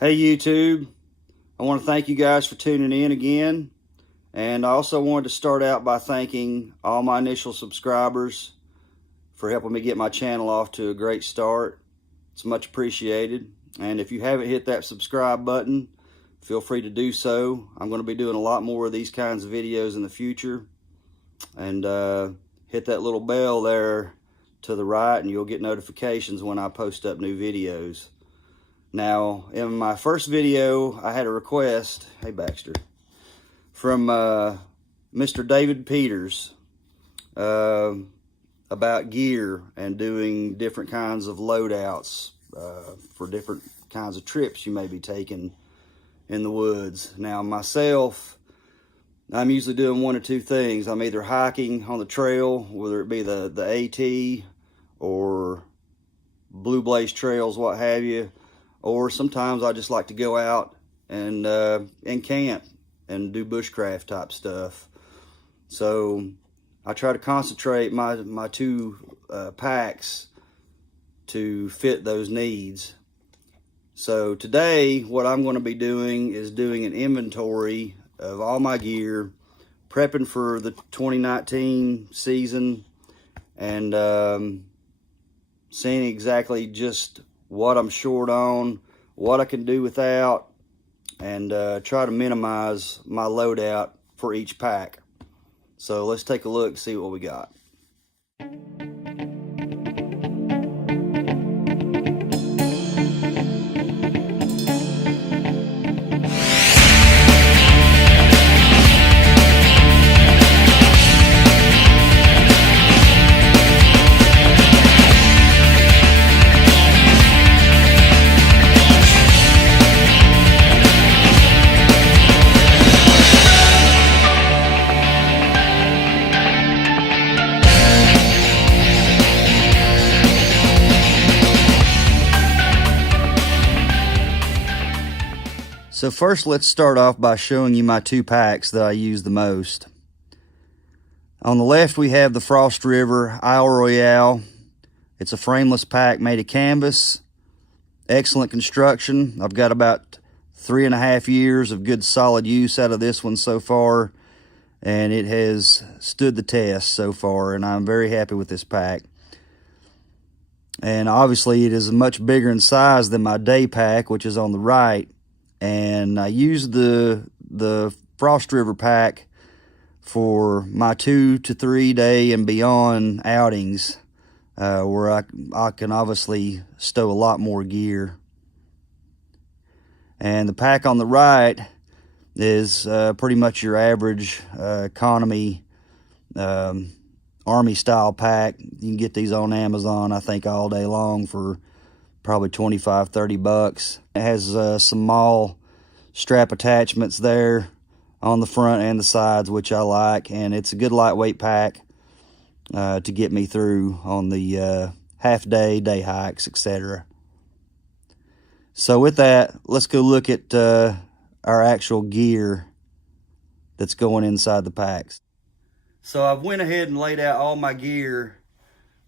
Hey YouTube, I want to thank you guys for tuning in again, and I also wanted to start out by thanking all my initial subscribers for helping me get my channel off to a great start. It's much appreciated, and if you haven't hit that subscribe button, feel free to do so. I'm going to be doing a lot more of these kinds of videos in the future, and hit that little bell there to the right and you'll get notifications when I post up new videos. Now, in my first video, I had a request, hey Baxter, from Mr. David Peters about gear and doing different kinds of loadouts for different kinds of trips you may be taking in the woods. Now, myself, I'm usually doing one or two things. I'm either hiking on the trail, whether it be the AT or Blue Blaze trails, what have you, or sometimes I just like to go out and camp and do bushcraft type stuff. So I try to concentrate my two packs to fit those needs. So today what I'm going to be doing is doing an inventory of all my gear, prepping for the 2019 season, and seeing exactly just what I'm short on, what I can do without, and try to minimize my loadout for each pack. So let's take a look and see what we got. So first, let's start off by showing you my two packs that I use the most. On the left, we have the Frost River Isle Royale. It's a frameless pack made of canvas. Excellent construction. I've got about 3.5 years of good solid use out of this one so far, and it has stood the test so far, and I'm very happy with this pack. And obviously, it is much bigger in size than my day pack, which is on the right. And I use the Frost River pack for my 2 to 3 day and beyond outings, where I can obviously stow a lot more gear. And the pack on the right is pretty much your average economy army style pack. You can get these on Amazon, I think, all day long for probably 25-30 bucks. It has some small strap attachments there on the front and the sides, which I like, and it's a good lightweight pack to get me through on the half day hikes, etc. So with that, let's go look at our actual gear that's going inside the packs. So I've went ahead and laid out all my gear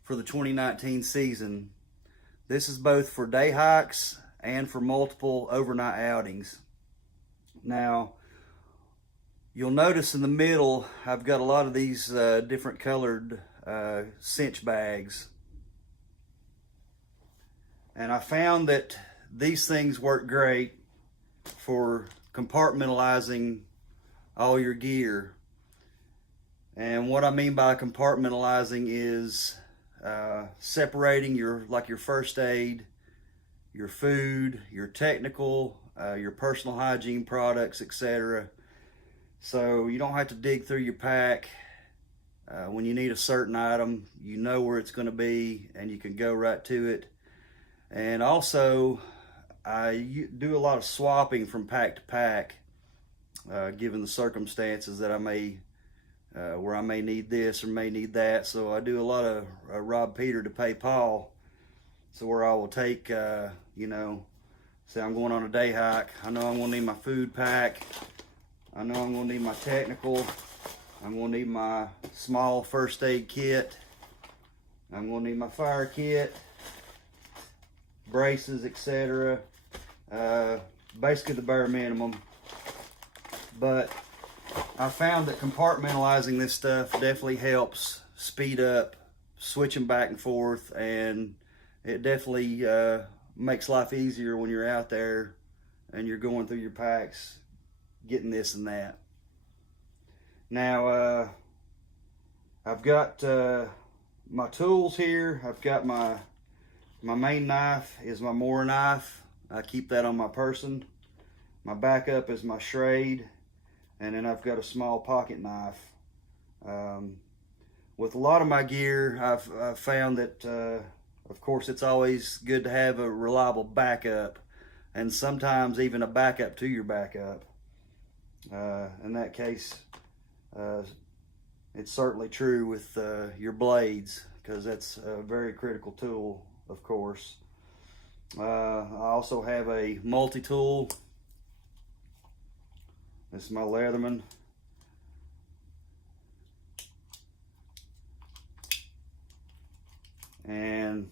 for the 2019 season. This is both for day hikes and for multiple overnight outings. Now, you'll notice in the middle, I've got a lot of these different colored cinch bags. And I found that these things work great for compartmentalizing all your gear. And what I mean by compartmentalizing is separating your first aid, your food, your technical, your personal hygiene products, etc. So you don't have to dig through your pack. When you need a certain item, you know where it's going to be and you can go right to it. And also, I do a lot of swapping from pack to pack, given the circumstances that I may where I may need this or may need that. So I do a lot of rob Peter to pay Paul. So where I will take, you know, say I'm going on a day hike, I know I'm going to need my food pack, I know I'm going to need my technical, I'm going to need my small first aid kit, I'm going to need my fire kit, braces, etc. basically the bare minimum. But I found that compartmentalizing this stuff definitely helps speed up switching back and forth, and it definitely makes life easier when you're out there and you're going through your packs, getting this and that. Now, I've got my tools here. I've got my main knife is my MoraKnife. I keep that on my person. My backup is my Schrade, and then I've got a small pocket knife. With a lot of my gear, I've found that, of course, it's always good to have a reliable backup, and sometimes even a backup to your backup. In that case, it's certainly true with your blades, because that's a very critical tool, of course. I also have a multi-tool. This is my Leatherman. And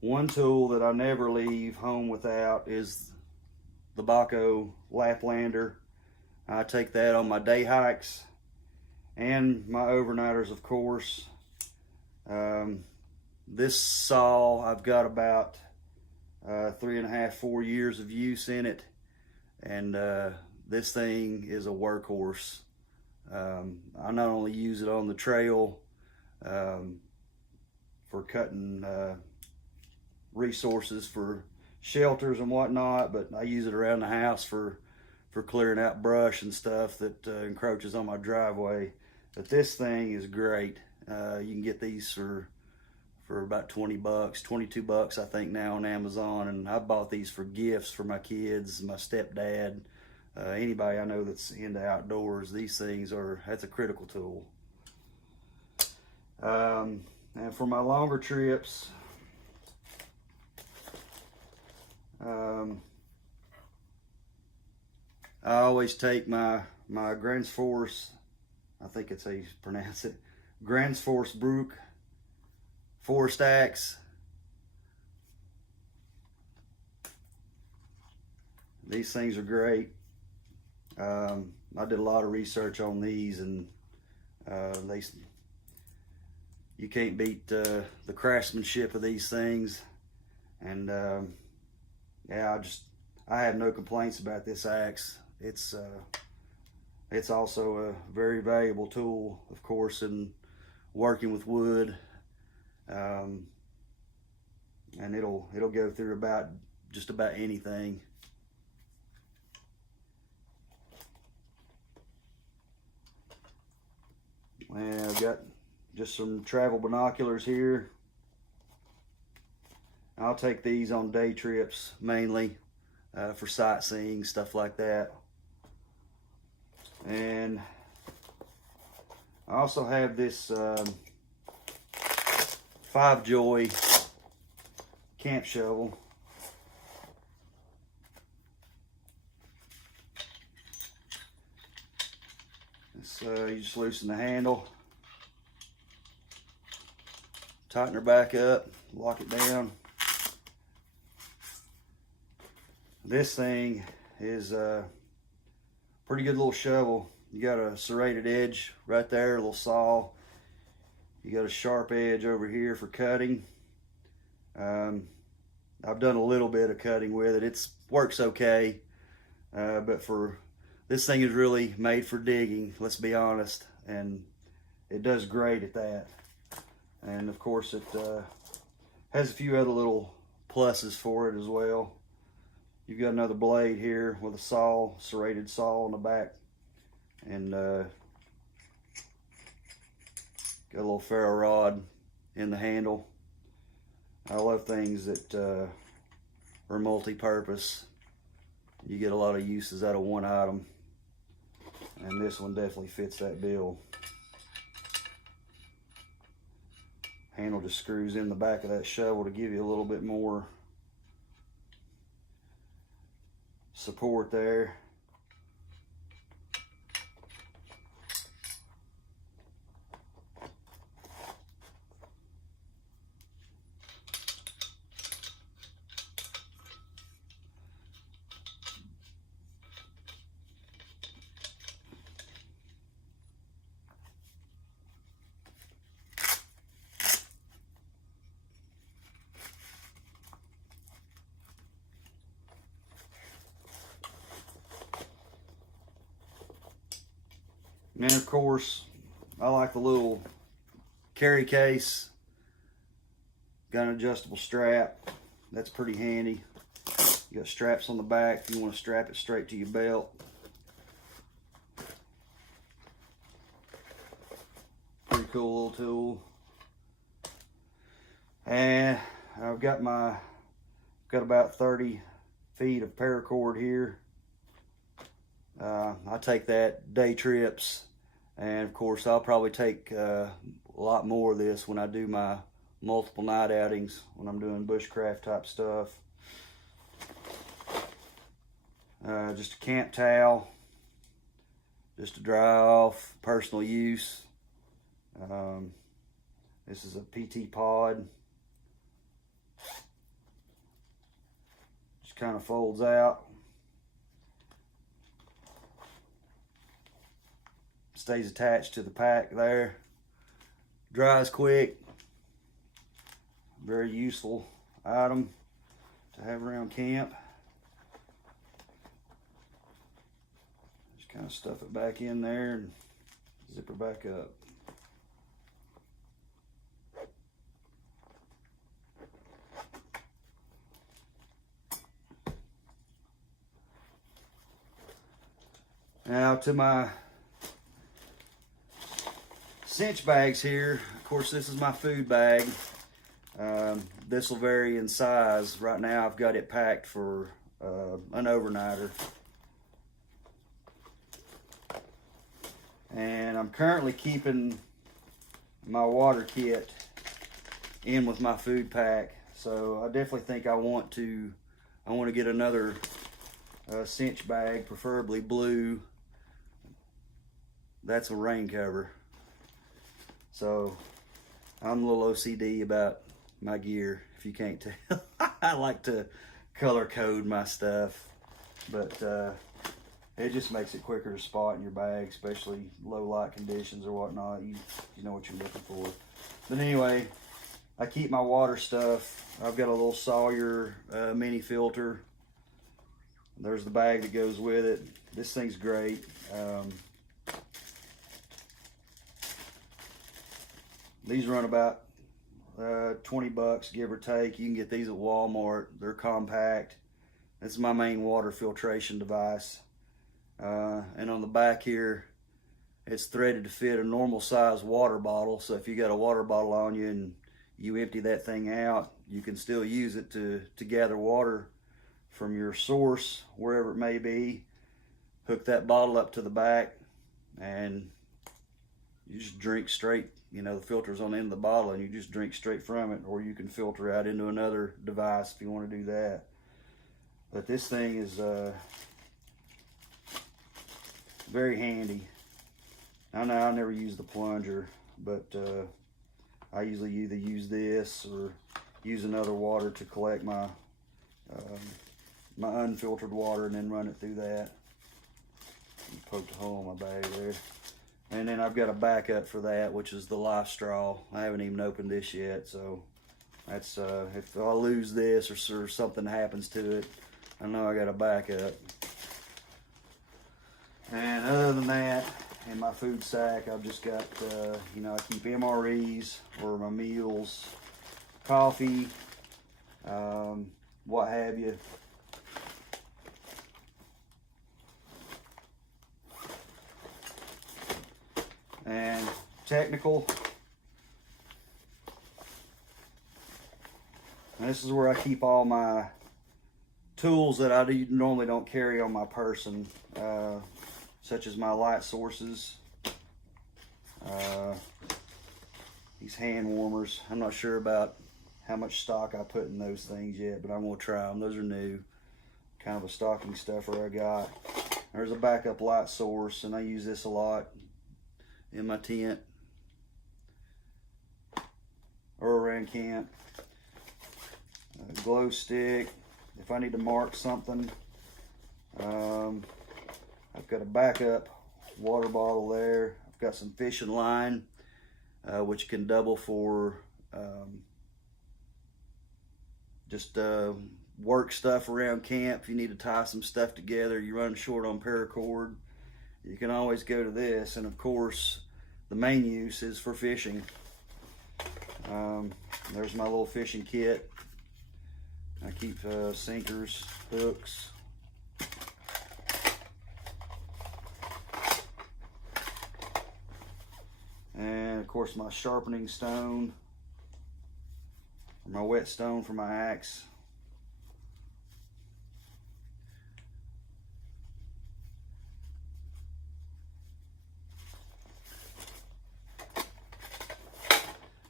one tool that I never leave home without is the Bahco Laplander. I take that on my day hikes and my overnighters, of course. This saw, I've got about 3.5, 4 years of use in it, and this thing is a workhorse. I not only use it on the trail for cutting resources for shelters and whatnot, but I use it around the house for clearing out brush and stuff that encroaches on my driveway. But this thing is great. You can get these for about 20 bucks, 22 bucks I think now on Amazon, and I bought these for gifts for my kids, my stepdad, anybody I know that's into outdoors. These things that's a critical tool. And for my longer trips, I always take my Gransfors, I think it's how you pronounce it, Gransfors Bruks 4 stacks. These things are great. I did a lot of research on these, and you can't beat the craftsmanship of these things. And yeah, I have no complaints about this axe. It's also a very valuable tool, of course, in working with wood. And it'll go through just about anything. And I've got just some travel binoculars here. I'll take these on day trips mainly, for sightseeing, stuff like that. And I also have this Fivejoy camp shovel. You just loosen the handle, tighten her back up, lock it down. This thing is a pretty good little shovel. You got a serrated edge right there, a little saw. You got a sharp edge over here for cutting. I've done a little bit of cutting with it. It works okay, but this thing is really made for digging, let's be honest, and it does great at that. And of course it has a few other little pluses for it as well. You've got another blade here with a serrated saw on the back, and got a little ferro rod in the handle. I love things that are multi-purpose. You get a lot of uses out of one item, and this one definitely fits that bill. Handle just screws in the back of that shovel to give you a little bit more support there. And then of course, I like the little carry case. Got an adjustable strap. That's pretty handy. You got straps on the back if you want to strap it straight to your belt. Pretty cool little tool. And I've got about 30 feet of paracord here. I take that day trips, and of course I'll probably take a lot more of this when I do my multiple night outings, when I'm doing bushcraft type stuff. Just a camp towel, just to dry off, personal use. This is a PT pod. Just kind of folds out. Stays attached to the pack there. Dries quick. Very useful item to have around camp. Just kind of stuff it back in there and zip her back up. Now to my cinch bags here. Of course, this is my food bag. This will vary in size. Right now I've got it packed for an overnighter. And I'm currently keeping my water kit in with my food pack. So I definitely think I want to get another cinch bag, preferably blue. That's a rain cover. So I'm a little OCD about my gear, if you can't tell. I like to color code my stuff, but it just makes it quicker to spot in your bag, especially low light conditions or whatnot. You know what you're looking for. But anyway, I keep my water stuff. I've got a little Sawyer mini filter. There's the bag that goes with it. This thing's great. These run about 20 bucks, give or take. You can get these at Walmart. They're compact. This is my main water filtration device. And on the back here, it's threaded to fit a normal size water bottle. So if you got a water bottle on you and you empty that thing out, you can still use it to gather water from your source, wherever it may be. Hook that bottle up to the back and you just drink straight. You know, the filter's on the end of the bottle and you just drink straight from it, or you can filter out into another device if you want to do that. But this thing is very handy. I know I never use the plunger, but I usually either use this or use another water to collect my my unfiltered water and then run it through that. Poked a hole in my bag there. And then I've got a backup for that, which is the Lifestraw. I haven't even opened this yet, so that's if I lose this or something happens to it, I know I got a backup. And other than that, in my food sack, I've just got, you know, I keep MREs or my meals, coffee, what have you. And technical. And this is where I keep all my tools that I normally don't carry on my person, such as my light sources, these hand warmers. I'm not sure about how much stock I put in those things yet, but I'm gonna try them. Those are new, kind of a stocking stuffer I got. There's a backup light source, and I use this a lot in my tent or around camp. A glow stick if I need to mark something. I've got a backup water bottle there. I've got some fishing line, which can double for just work stuff around camp. If you need to tie some stuff together, you run short on paracord, you can always go to this. And of course, the main use is for fishing. There's my little fishing kit. I keep sinkers, hooks. And of course my sharpening stone, my whetstone for my axe.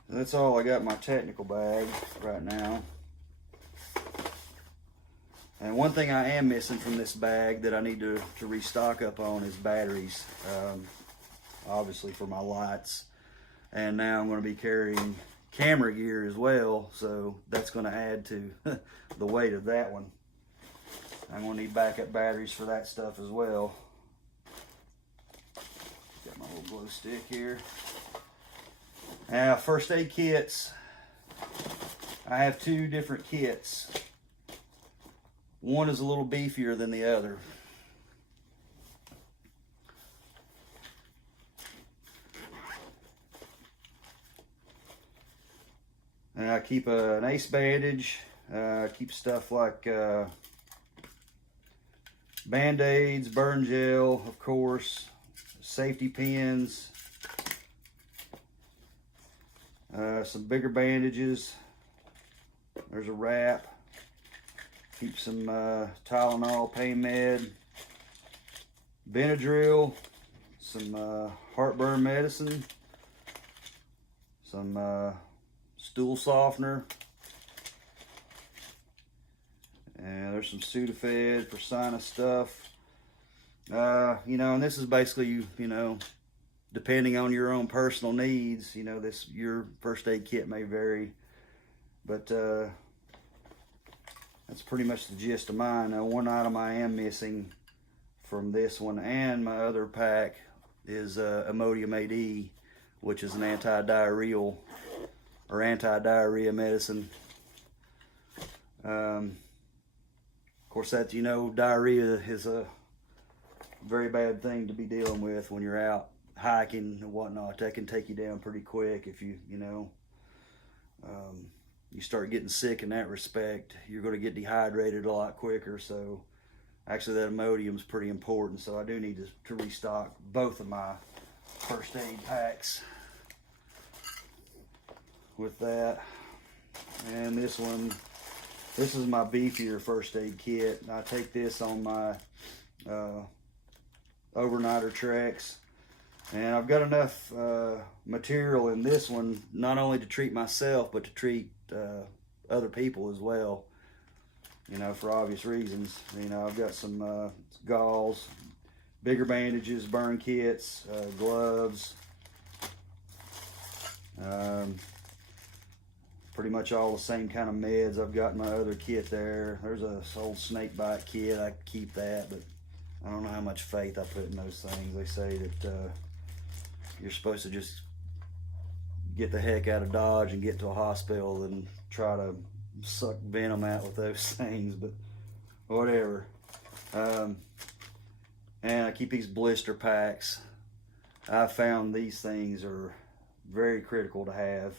That's all I got in my technical bag right now. And one thing I am missing from this bag that I need to restock up on is batteries. Obviously for my lights. And now I'm going to be carrying camera gear as well, so that's going to add to the weight of that one. I'm going to need backup batteries for that stuff as well. Got my little glow stick here. Now, first aid kits. I have two different kits. One is a little beefier than the other. And I keep an ace bandage. I keep stuff like Band-Aids, burn gel, of course, safety pins, some bigger bandages. There's a wrap. Keep some Tylenol, pain med, Benadryl, some heartburn medicine, some stool softener, and there's some Sudafed for sinus stuff. You know, and this is basically, you know, depending on your own personal needs, you know, your first aid kit may vary, but that's pretty much the gist of mine. Now, one item I am missing from this one and my other pack is Imodium AD, which is an anti-diarrheal or anti-diarrhea medicine. Of course, that, you know, diarrhea is a very bad thing to be dealing with when you're out hiking and whatnot. That can take you down pretty quick if you know, you start getting sick in that respect. You're going to get dehydrated a lot quicker. So actually that Imodium is pretty important. So I do need to restock both of my first aid packs with that. And this one, this is my Beefier First-Aid Kit. I take this on my overnighter treks, and I've got enough material in this one not only to treat myself but to treat other people as well, you know, for obvious reasons. You know, I've got some gauze, bigger bandages, burn kits, gloves, pretty much all the same kind of meds I've got in my other kit there. There's a old snake bite kit. I keep that, but I don't know how much faith I put in those things. They say that you're supposed to just get the heck out of Dodge and get to a hospital and try to suck venom out with those things, but whatever. And I keep these blister packs. I found these things are very critical to have.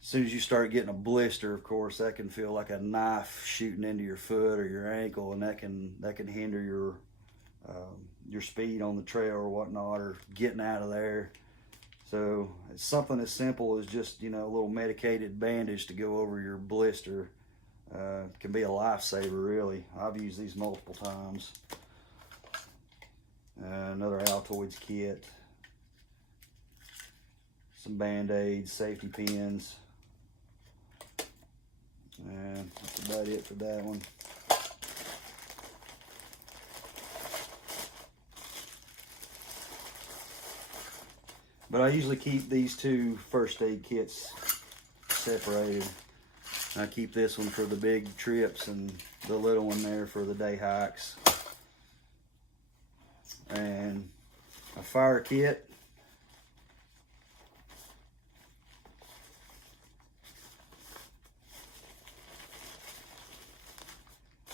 As soon as you start getting a blister, of course, that can feel like a knife shooting into your foot or your ankle, and that can hinder your speed on the trail or whatnot, or getting out of there. So it's something as simple as just, you know, a little medicated bandage to go over your blister. Can be a lifesaver, really. I've used these multiple times. Another Altoids kit, some Band-Aids, safety pins, and that's about it for that one. But I usually keep these two first aid kits separated. I keep this one for the big trips and the little one there for the day hikes. And a fire kit.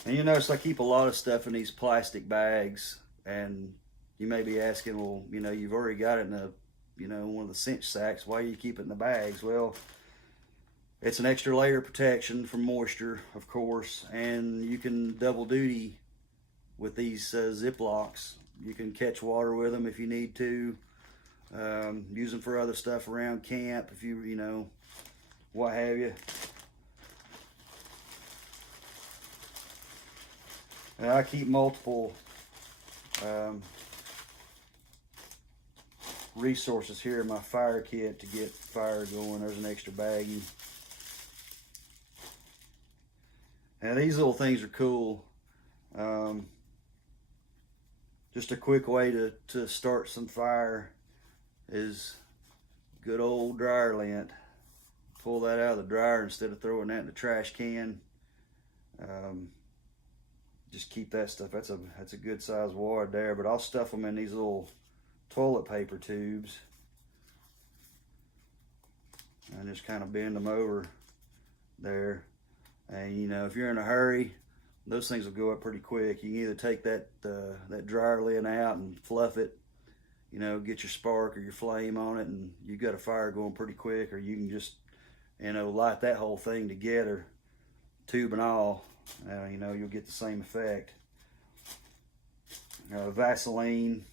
And you notice I keep a lot of stuff in these plastic bags, and you may be asking, well, you know, you've already got it in a, you know, one of the cinch sacks. Why do you keep it in the bags? Well, it's an extra layer of protection from moisture, of course, and you can double duty with these Ziplocs. You can catch water with them if you need to. Use them for other stuff around camp, if you know, what have you. And I keep multiple resources here in my fire kit to get fire going. There's an extra baggie. Now these little things are cool. Just a quick way to start some fire is good old dryer lint. Pull that out of the dryer instead of throwing that in the trash can. Just keep that stuff. That's a good size wad there, but I'll stuff them in these little toilet paper tubes and just kind of bend them over there. And you know, if you're in a hurry, those things will go up pretty quick. You can either take that dryer lint out and fluff it, you know, get your spark or your flame on it, and you got a fire going pretty quick. Or you can just, you know, light that whole thing together, tube and all. You know, you'll get the same effect. Vaseline,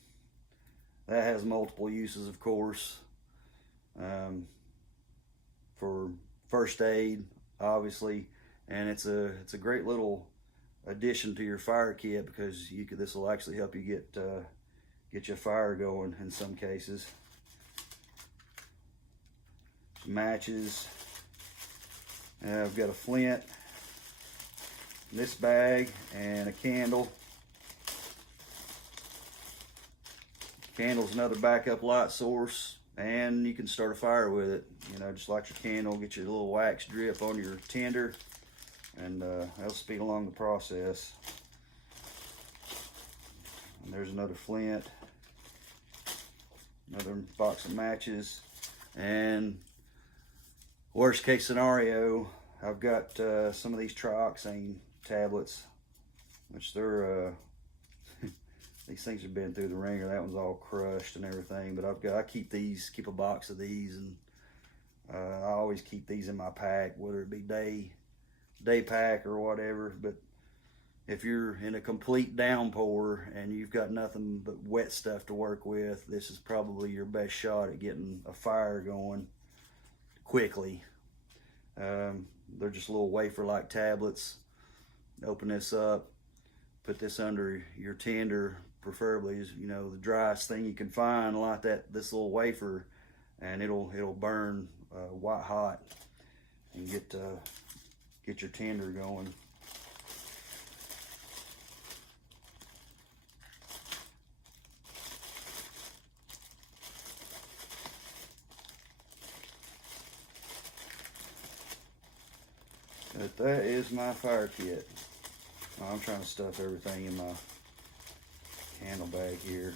that has multiple uses, of course, for first aid, obviously, and it's a great little addition to your fire kit, because this will actually help you get your fire going in some cases. Matches. I've got a flint in this bag and a candle. Candle's another backup light source, and you can start a fire with it. You know, just light your candle, get your little wax drip on your tinder, and that'll speed along the process. And there's another flint, another box of matches, and worst case scenario, I've got some of these trioxane tablets, which they're these things have been through the ringer. That one's all crushed and everything, but I keep a box of these, and I always keep these in my pack, whether it be day pack or whatever. But if you're in a complete downpour and you've got nothing but wet stuff to work with, this is probably your best shot at getting a fire going quickly. They're just little wafer-like tablets. Open this up, put this under your tinder, preferably, is, you know, the driest thing you can find, like this little wafer, and it'll burn white hot and get your tinder going. But that is my fire kit. I'm trying to stuff everything in my candle bag here.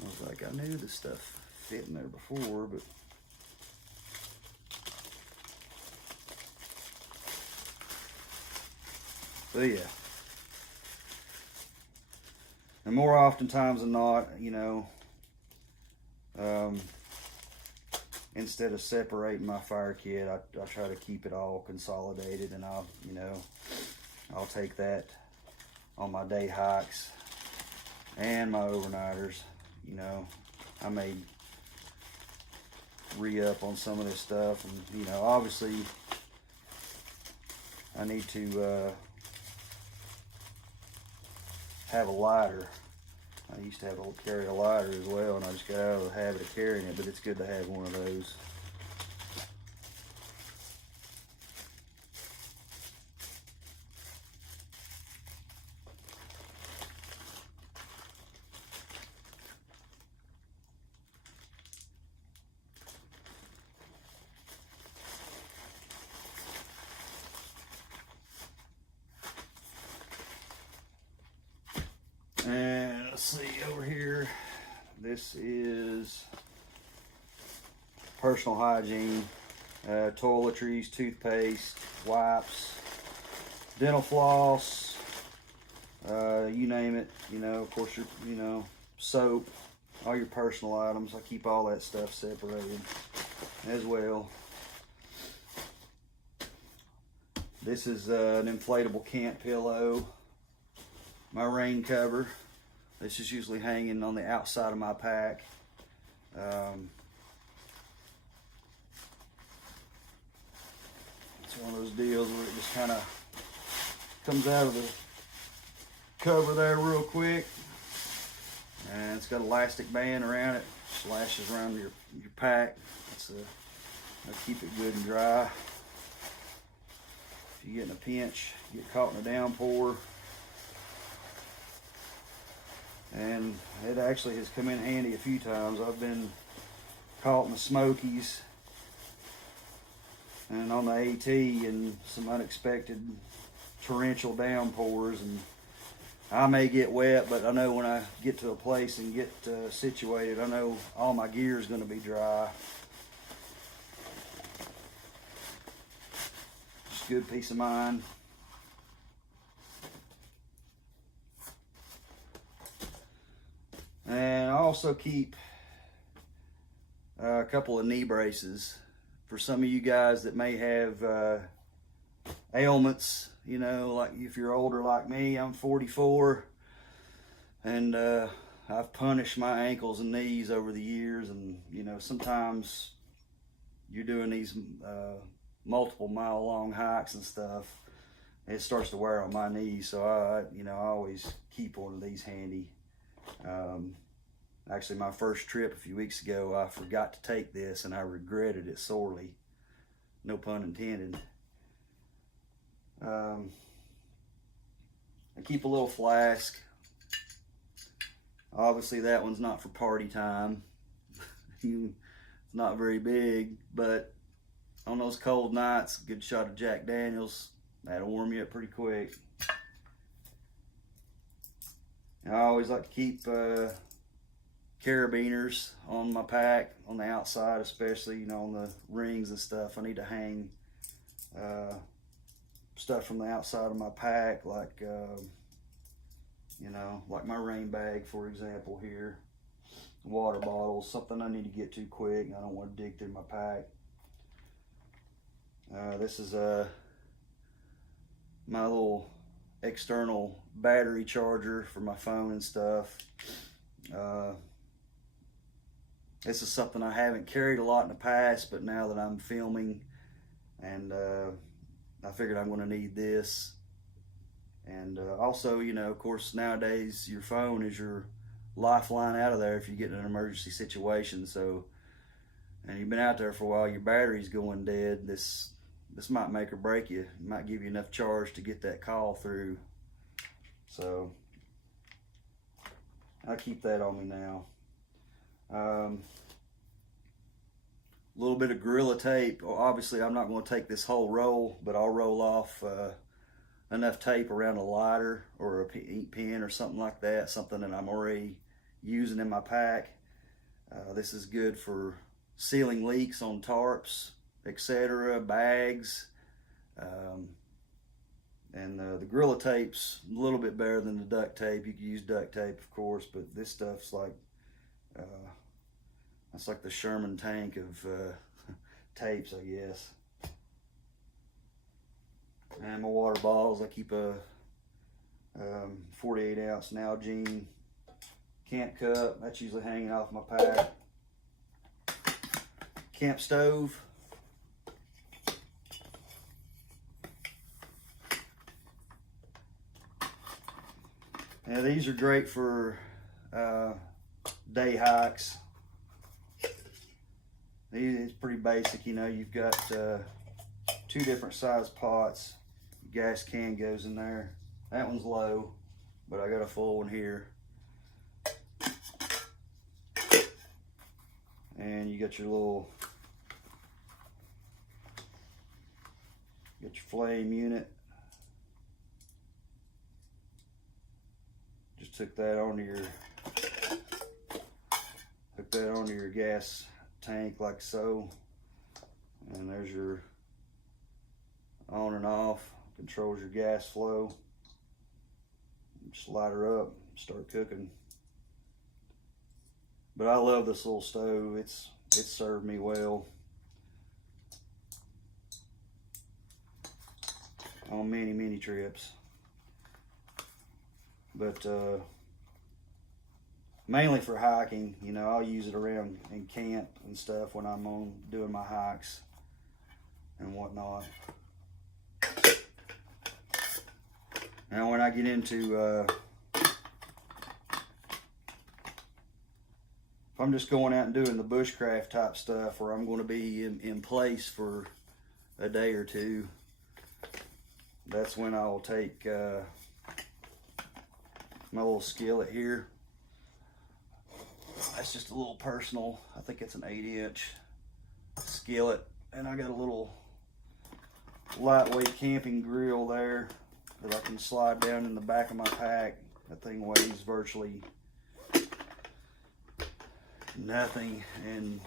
I was like, I knew this stuff fit in there before, but yeah. And more oftentimes than not, you know, instead of separating my fire kit, I try to keep it all consolidated, and I'll take that on my day hikes and my overnighters. You know, I may re-up on some of this stuff, and you know, obviously I need to have a lighter. I used to carry a lighter as well, and I just got out of the habit of carrying it, but it's good to have one of those. And let's see over here, this is personal hygiene, toiletries, toothpaste, wipes, dental floss, you name it, you know, of course, your, you know, soap, all your personal items. I keep all that stuff separated as well. This is an inflatable camp pillow, my rain cover. This is usually hanging on the outside of my pack. It's one of those deals where it just kind of comes out of the cover there real quick, and it's got an elastic band around it, slashes around your pack. It's that'll keep it good and dry. If you get in a pinch, get caught in a downpour. And it actually has come in handy a few times. I've been caught in the Smokies and on the AT and some unexpected torrential downpours, and I may get wet, but I know when I get to a place and get situated, I know all my gear is going to be dry. Just good peace of mind. And I also keep a couple of knee braces for some of you guys that may have ailments, you know, like if you're older like me. I'm 44, and I've punished my ankles and knees over the years, and you know, sometimes you're doing these multiple mile long hikes and stuff, it starts to wear on my knees, so I always keep one of these handy. Actually, my first trip a few weeks ago, I forgot to take this and I regretted it sorely. No pun intended. I keep a little flask. Obviously, that one's not for party time. It's not very big, but on those cold nights, a good shot of Jack Daniels, that'll warm you up pretty quick. I always like to keep carabiners on my pack, on the outside especially, you know, on the rings and stuff. I need to hang stuff from the outside of my pack, like, you know, like my rain bag, for example, here. Water bottles, something I need to get to quick, and I don't want to dig through my pack. This is my little external battery charger for my phone and stuff. This is something I haven't carried a lot in the past, but now that I'm filming, and I figured I'm going to need this. And also, you know, of course, nowadays your phone is your lifeline out of there if you get in an emergency situation. So, and you've been out there for a while, your battery's going dead, this might make or break you. It might give you enough charge to get that call through. So I keep that on me now. A little bit of Gorilla Tape. Well, obviously I'm not going to take this whole roll, but I'll roll off enough tape around a lighter or a ink pen or something like that, something that I'm already using in my pack. This is good for sealing leaks on tarps, etc., bags. And the Gorilla Tape's a little bit better than the duct tape. You can use duct tape, of course, but this stuff's like, it's like the Sherman tank of tapes, I guess. And my water bottles, I keep a 48 ounce Hygiene camp cup. That's usually hanging off my pack. Camp stove. Now these are great for day hikes. It's pretty basic, you know. You've got 2 different size pots. Gas can goes in there. That one's low, but I got a full one here. And you got your flame unit. Just hook that onto your gas tank like so. And there's your on and off. Controls your gas flow. Just light her up, start cooking. But I love this little stove. It's served me well on many trips. But mainly for hiking, you know, I'll use it around in camp and stuff when I'm doing my hikes and whatnot. Now when I get into, if I'm just going out and doing the bushcraft type stuff where I'm going to be in place for a day or two, that's when I'll take my little skillet here. That's just a little personal, I think it's an 8-inch skillet, and I got a little lightweight camping grill there that I can slide down in the back of my pack. That thing weighs virtually nothing, and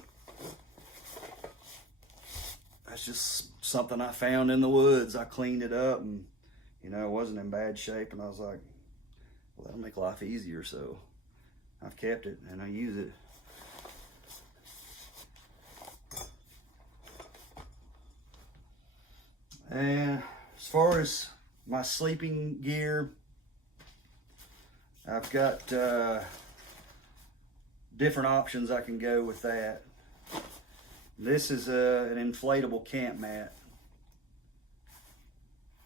that's just something I found in the woods. I cleaned it up, and you know, it wasn't in bad shape, and I was like, well, that'll make life easier, so I've kept it and I use it. And as far as my sleeping gear, I've got different options I can go with that. This is an inflatable camp mat.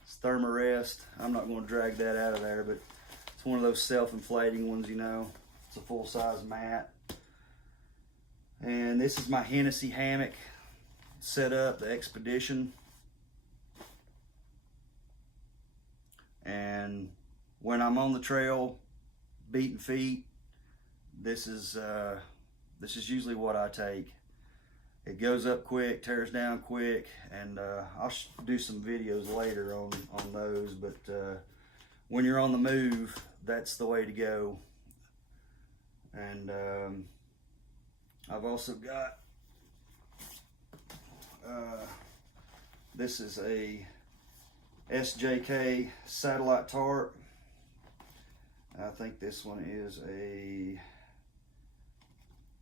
It's Therm-A-Rest. I'm not going to drag that out of there, but it's one of those self-inflating ones, you know. It's a full-size mat. And this is my Hennessy Hammock set up, the Expedition. And when I'm on the trail, beating feet, this is usually what I take. It goes up quick, tears down quick, and I'll do some videos later on those. But when you're on the move, that's the way to go. And I've also got this is a SJK satellite tarp. I think this one is I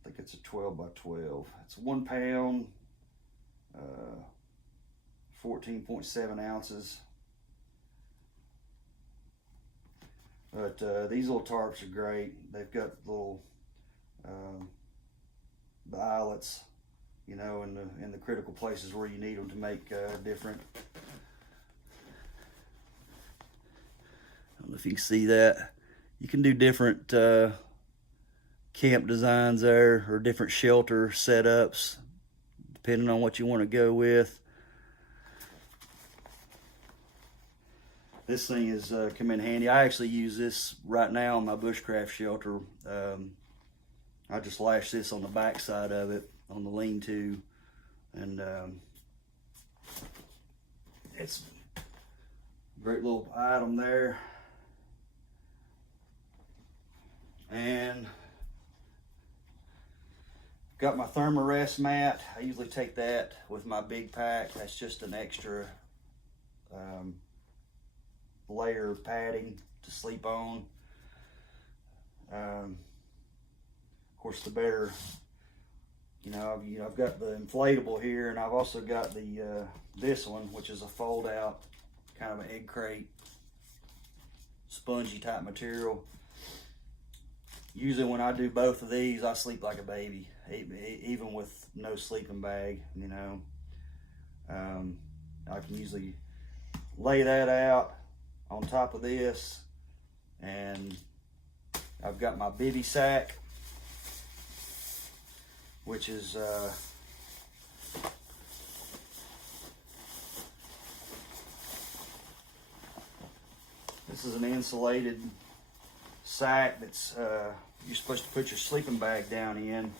think it's a 12 by 12. It's 1 pound, 14.7 ounces. But these little tarps are great. They've got little the eyelets, you know, in the critical places where you need them to make different. I don't know if you can see that. You can do different camp designs there, or different shelter setups, depending on what you want to go with. This thing has come in handy. I actually use this right now on my bushcraft shelter. I just lash this on the back side of it, on the lean-to, and it's a great little item there. And got my Therm-A-Rest mat. I usually take that with my big pack. That's just an extra layer of padding to sleep on. Of course, the better, you know, I've got the inflatable here, and I've also got the this one, which is a fold-out kind of an egg crate, spongy type material. Usually when I do both of these, I sleep like a baby, even with no sleeping bag, you know. I can usually lay that out on top of this, and I've got my bivy sack, which is this is an insulated sack that's you're supposed to put your sleeping bag down in,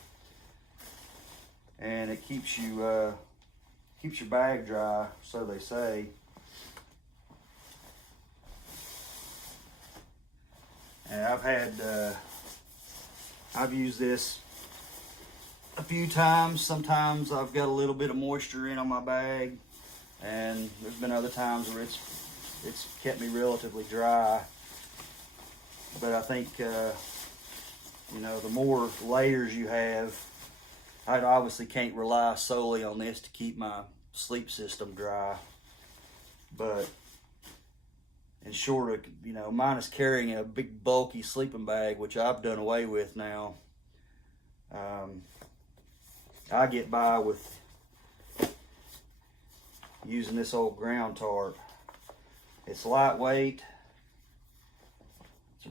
and it keeps your bag dry, so they say. And I've used this a few times. Sometimes I've got a little bit of moisture in on my bag, and there's been other times where it's kept me relatively dry. But I think, you know, the more layers you have, I obviously can't rely solely on this to keep my sleep system dry. But in short of, you know, minus carrying a big bulky sleeping bag, which I've done away with now, I get by with using this old ground tarp. It's lightweight. It's a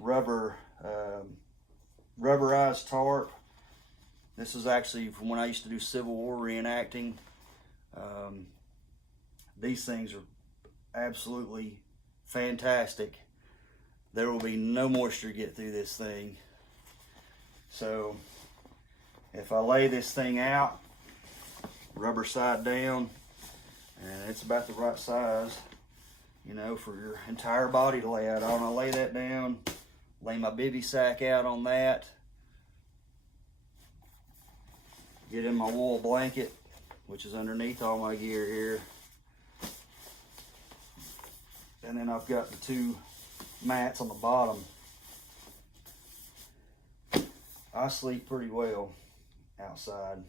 rubberized tarp. This is actually from when I used to do Civil War reenacting. These things are absolutely fantastic. There will be no moisture get through this thing. So if I lay this thing out, rubber side down, and it's about the right size, you know, for your entire body to lay out on. I lay that down, lay my bivy sack out on that, get in my wool blanket, which is underneath all my gear here. And then I've got the 2 mats on the bottom. I sleep pretty well outside.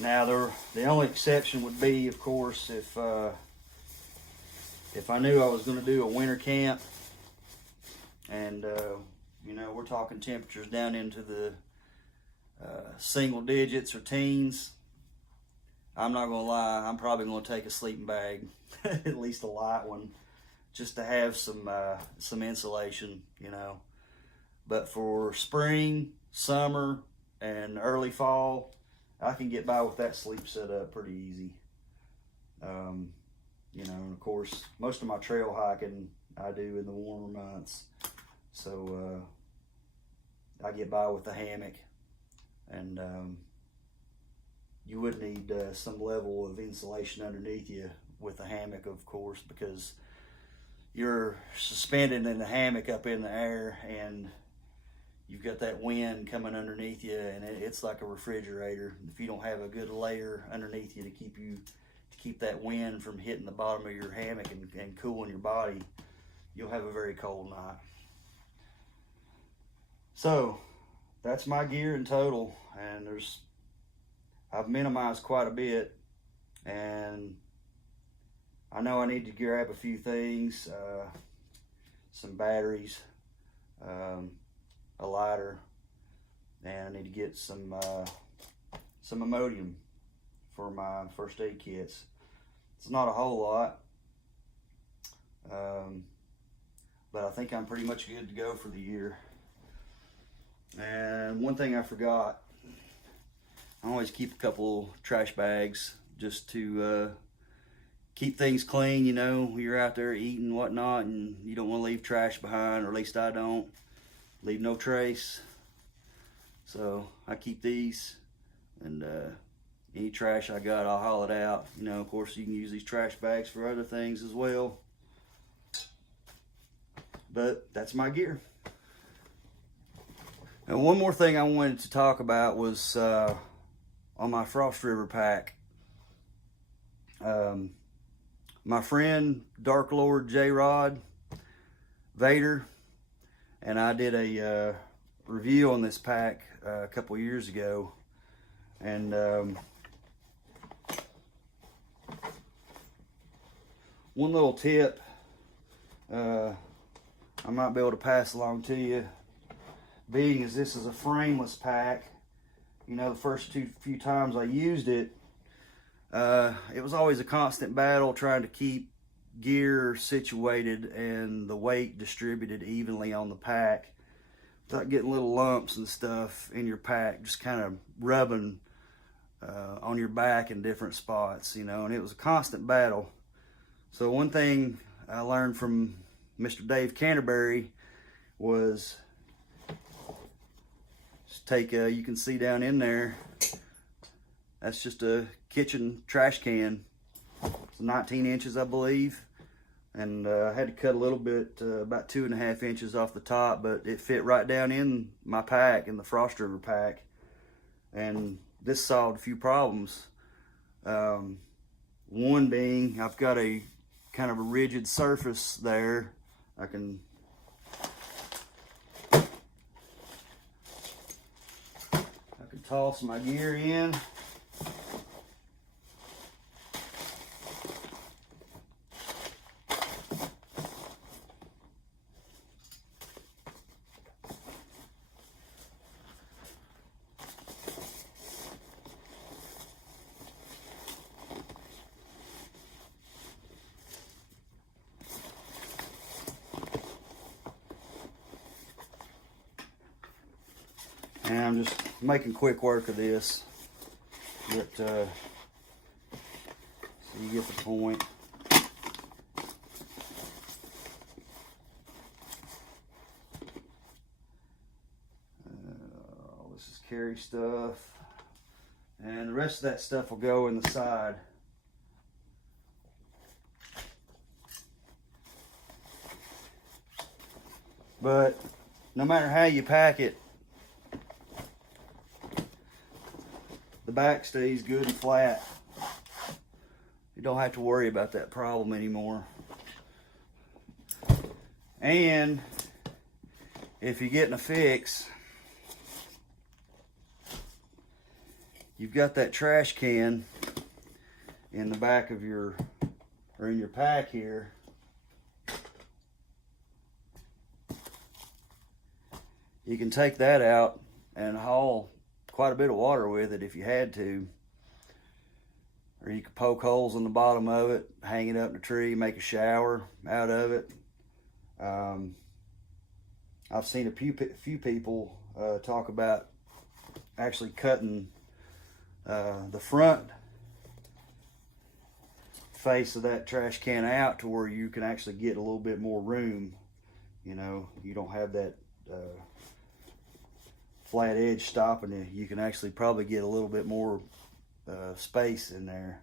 Now the only exception would be, of course, if I knew I was going to do a winter camp, and you know, we're talking temperatures down into the single digits or teens. I'm not gonna lie, I'm probably gonna take a sleeping bag, at least a light one, just to have some insulation, you know. But for spring, summer, and early fall, I can get by with that sleep setup pretty easy. You know, and of course, most of my trail hiking I do in the warmer months, so I get by with a hammock, and you would need some level of insulation underneath you with a hammock, of course, because you're suspended in the hammock up in the air, and you've got that wind coming underneath you, and it's like a refrigerator. If you don't have a good layer underneath you to keep that wind from hitting the bottom of your hammock and cooling your body, you'll have a very cold night. So that's my gear in total, and I've minimized quite a bit, and I know I need to grab a few things, some batteries, a lighter, and I need to get some Imodium for my first aid kits. It's not a whole lot, but I think I'm pretty much good to go for the year. And one thing I forgot, I always keep a couple trash bags just to keep things clean. You know, you're out there eating and whatnot, and you don't want to leave trash behind, or at least I don't. Leave no trace. So I keep these, and any trash I got, I'll haul it out. You know, of course, you can use these trash bags for other things as well. But that's my gear. And one more thing I wanted to talk about was on my Frost River pack. My friend Dark Lord J-Rod Vader and I did a review on this pack a couple years ago, and one little tip I might be able to pass along to you, being as this is a frameless pack. You know, the first few times I used it, it was always a constant battle trying to keep gear situated and the weight distributed evenly on the pack without getting little lumps and stuff in your pack, just kind of rubbing on your back in different spots, you know, and it was a constant battle. So one thing I learned from Mr. Dave Canterbury was just take you can see down in there, that's just a kitchen trash can. It's 19 inches, I believe, and I had to cut a little bit, about 2.5 inches off the top, but it fit right down in my pack, in the Frost River pack, and this solved a few problems. One being, I've got a kind of a rigid surface there. I can toss my gear in. And I'm just making quick work of this, but so you get the point. This is carry stuff, and the rest of that stuff will go in the side. But no matter how you pack it, the back stays good and flat. You don't have to worry about that problem anymore. And if you're getting a fix, you've got that trash can in the back of your, or in your pack here. You can take that out and haul quite a bit of water with it if you had to. Or you could poke holes in the bottom of it, hang it up in a tree, make a shower out of it. I've seen a few people talk about actually cutting the front face of that trash can out to where you can actually get a little bit more room. You know, you don't have that flat edge stopping it. You can actually probably get a little bit more space in there.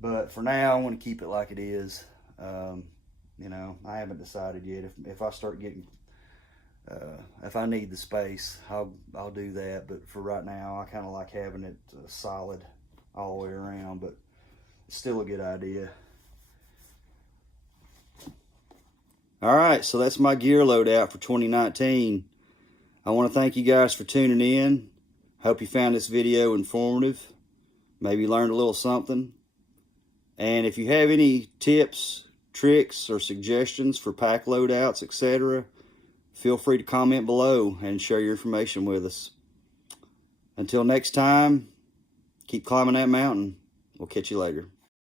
But for now, I want to keep it like it is. You know, I haven't decided yet. If I start getting, if I need the space, I'll do that. But for right now, I kind of like having it solid all the way around. But it's still a good idea. All right, so that's my gear loadout for 2019. I want to thank you guys for tuning in. Hope you found this video informative. Maybe learned a little something. And if you have any tips, tricks, or suggestions for pack loadouts, etc., feel free to comment below and share your information with us. Until next time, keep climbing that mountain. We'll catch you later.